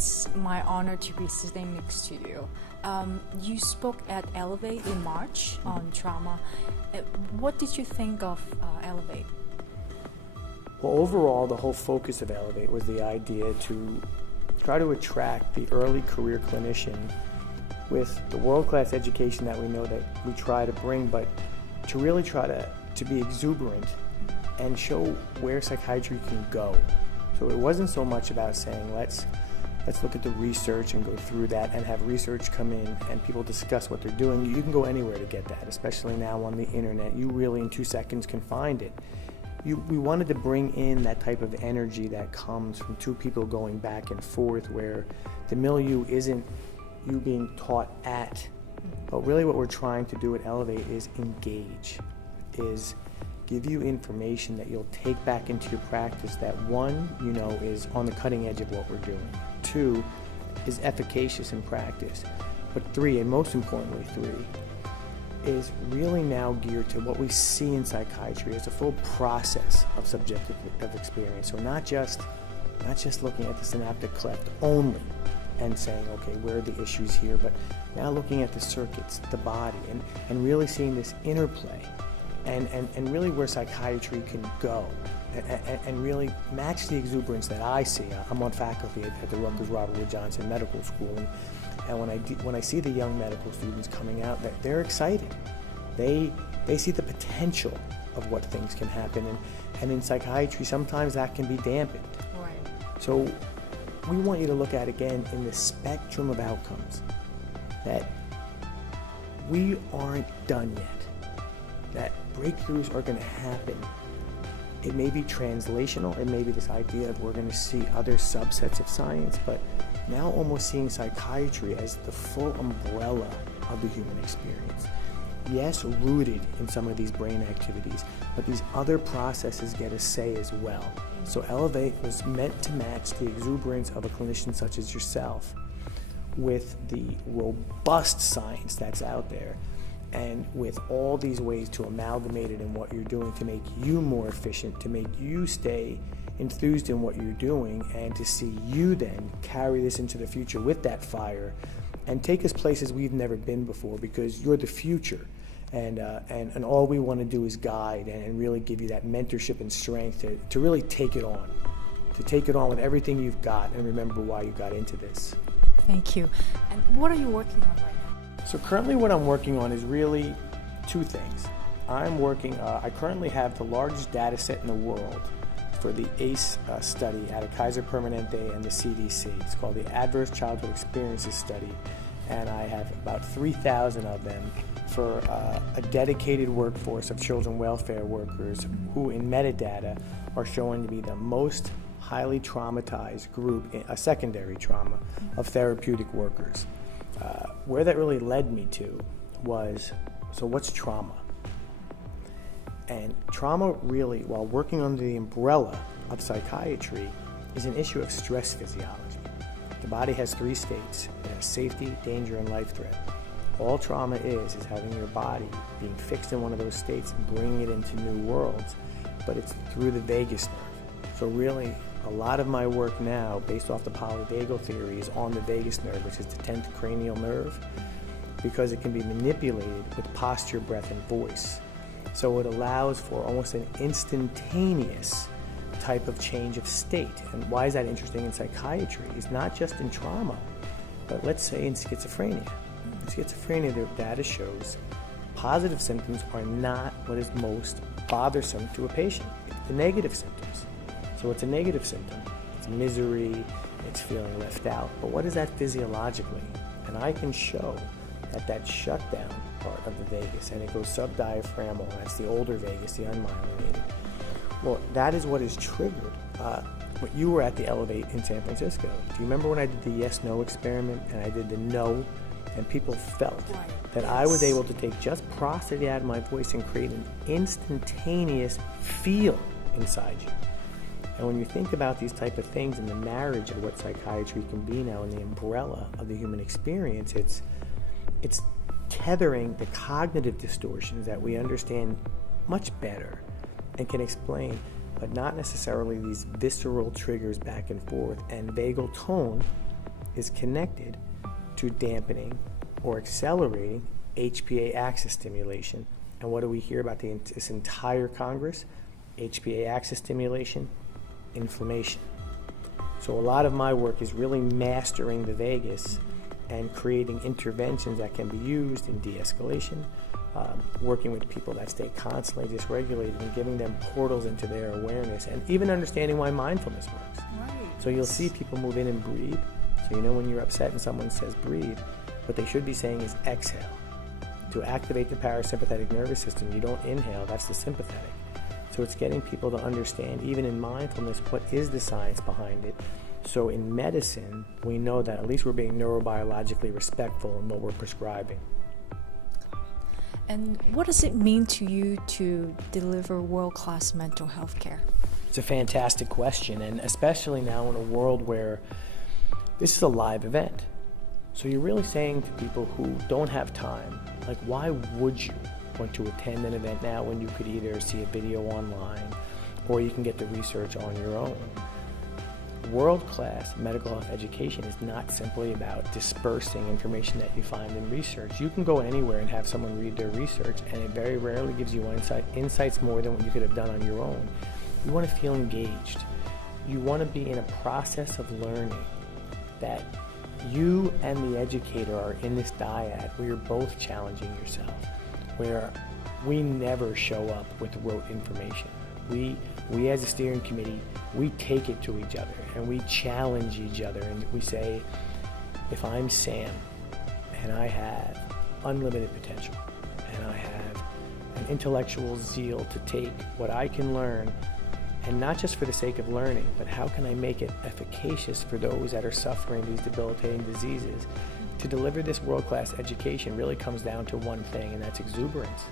it's my honor to be sitting next to you. You spoke at Elevate in March on trauma. What did you think of Elevate? Well, overall, the whole focus of Elevate was the idea to try to attract the early career clinician with the world-class education that we know that we try to bring, but to really try to be exuberant and show where psychiatry can go. So it wasn't so much about saying, let's look at the research and go through that and have research come in and people discuss what they're doing. You can go anywhere to get that, especially now on the internet. You really in 2 seconds can find it. We wanted to bring in that type of energy that comes from two people going back and forth, where the milieu isn't you being taught at, but really what we're trying to do at Elevate is engage, is give you information that you'll take back into your practice that, one, you know, is on the cutting edge of what we're doing, two, is efficacious in practice, but three, and most importantly three, is really now geared to what we see in psychiatry as a full process of subjective experience. So not just looking at the synaptic cleft only and saying, okay, where are the issues here, but now looking at the circuits, the body, and really seeing this interplay and really where psychiatry can go and really match the exuberance that I see. I'm on faculty at the Rutgers Robert Wood Johnson Medical School, and when I see the young medical students coming out, they're excited. They see the potential of what things can happen, and in psychiatry sometimes that can be dampened. Right. So we want you to look at again in the spectrum of outcomes, that we aren't done yet, that breakthroughs are going to happen. It may be translational, it may be this idea of we're going to see other subsets of science, but now almost seeing psychiatry as the full umbrella of the human experience. Yes, rooted in some of these brain activities, but these other processes get a say as well. So Elevate was meant to match the exuberance of a clinician such as yourself with the robust science that's out there, and with all these ways to amalgamate it in what you're doing to make you more efficient, to make you stay enthused in what you're doing, and to see you then carry this into the future with that fire and take us places we've never been before, because you're the future. And all we want to do is guide and really give you that mentorship and strength to really take it on with everything you've got, and remember why you got into this. Thank you. And what are you working on right now? So currently what I'm working on is really two things. I currently have the largest data set in the world for the A.I.E study out of Kaiser Permanente and the CDC. It's called the Adverse Childhood Experiences Study, and I have about 3,000 of them for a dedicated workforce of children welfare workers who in metadata are showing to be the most highly traumatized group, a secondary trauma, of therapeutic workers. Where that really led me to was, so what's trauma? And trauma really, while working under the umbrella of psychiatry, is an issue of stress physiology. The body has three states: it has safety, danger, and life threat. All trauma is having your body being fixed in one of those states and bringing it into new worlds, but it's through the vagus nerve. So really, a lot of my work now, based off the polyvagal theory, is on the vagus nerve, which is the 10th cranial nerve, because it can be manipulated with posture, breath, and voice. So it allows for almost an instantaneous type of change of state. And why is that interesting in psychiatry? It's not just in trauma, but let's say in schizophrenia. In schizophrenia, their data shows positive symptoms are not what is most bothersome to a patient. It's the negative symptoms. So what's a negative symptom? It's misery, it's feeling left out. But what is that physiologically? And I can show that shutdown part of the vagus, and it goes subdiaphragmal, that's the older vagus, the unmyelinated. Well, that is what is triggered. When you were at the Elevate in San Francisco, do you remember when I did the yes-no experiment and I did the no, and people felt that I was able to take just prosody out of my voice and create an instantaneous feel inside you? And when you think about these type of things in the marriage of what psychiatry can be now in the umbrella of the human experience, it's tethering the cognitive distortions that we understand much better and can explain, but not necessarily these visceral triggers back and forth. And vagal tone is connected to dampening or accelerating HPA axis stimulation. And what do we hear about this entire Congress? HPA axis stimulation, inflammation. So a lot of my work is really mastering the vagus and creating interventions that can be used in de-escalation, working with people that stay constantly dysregulated and giving them portals into their awareness, and even understanding why mindfulness works. Right. So you'll see people move in and breathe. So you know when you're upset and someone says breathe, what they should be saying is exhale. To activate the parasympathetic nervous system, you don't inhale, that's the sympathetic. So it's getting people to understand, even in mindfulness, what is the science behind it. So in medicine, we know that at least we're being neurobiologically respectful in what we're prescribing. And what does it mean to you to deliver world-class mental health care? It's a fantastic question, and especially now in a world where this is a live event. So you're really saying to people who don't have time, like, why would you want to attend an event now when you could either see a video online or you can get the research on your own? World-class medical health education is not simply about dispersing information that you find in research. You can go anywhere and have someone read their research, and it very rarely gives you insights more than what you could have done on your own. You want to feel engaged. You want to be in a process of learning that you and the educator are in this dyad where you're both challenging yourself, where we never show up with rote information. We as a steering committee, we take it to each other and we challenge each other, and we say, if I'm Sam and I have unlimited potential and I have an intellectual zeal to take what I can learn, and not just for the sake of learning, but how can I make it efficacious for those that are suffering these debilitating diseases? To deliver this world-class education really comes down to one thing, and that's exuberance.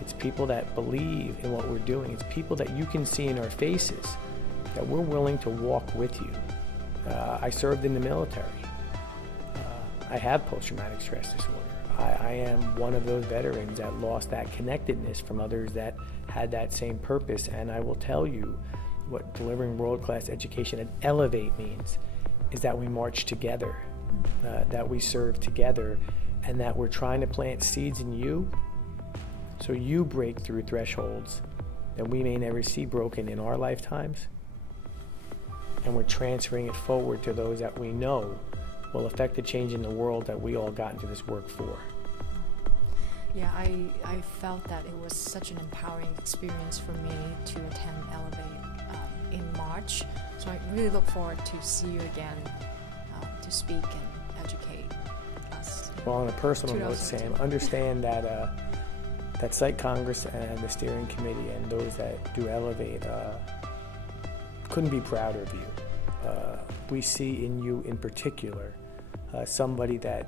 It's people that believe in what we're doing. It's people that you can see in our faces, that we're willing to walk with you. I served in the military. I have post-traumatic stress disorder. I am one of those veterans that lost that connectedness from others that had that same purpose, and I will tell you what delivering world-class education at Elevate means is that we march together, that we serve together, and that we're trying to plant seeds in you so you break through thresholds that we may never see broken in our lifetimes, and we're transferring it forward to those that we know will affect the change in the world that we all got into this work for. Yeah, I felt that it was such an empowering experience for me to attend Elevate in March. So I really look forward to see you again to speak and educate us. Well, on a personal note, Sam, understand that that Psych Congress and the steering committee and those that do Elevate couldn't be prouder of you. We see in you in particular somebody that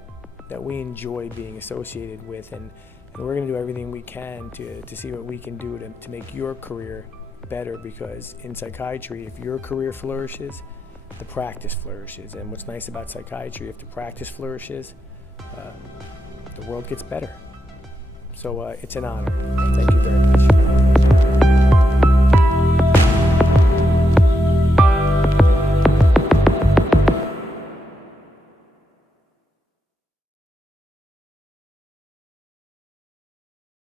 we enjoy being associated with, and we're going to do everything we can to see what we can do to make your career better, because in psychiatry, if your career flourishes, the practice flourishes. And what's nice about psychiatry, if the practice flourishes, the world gets better. So it's an honor. Thank you very much.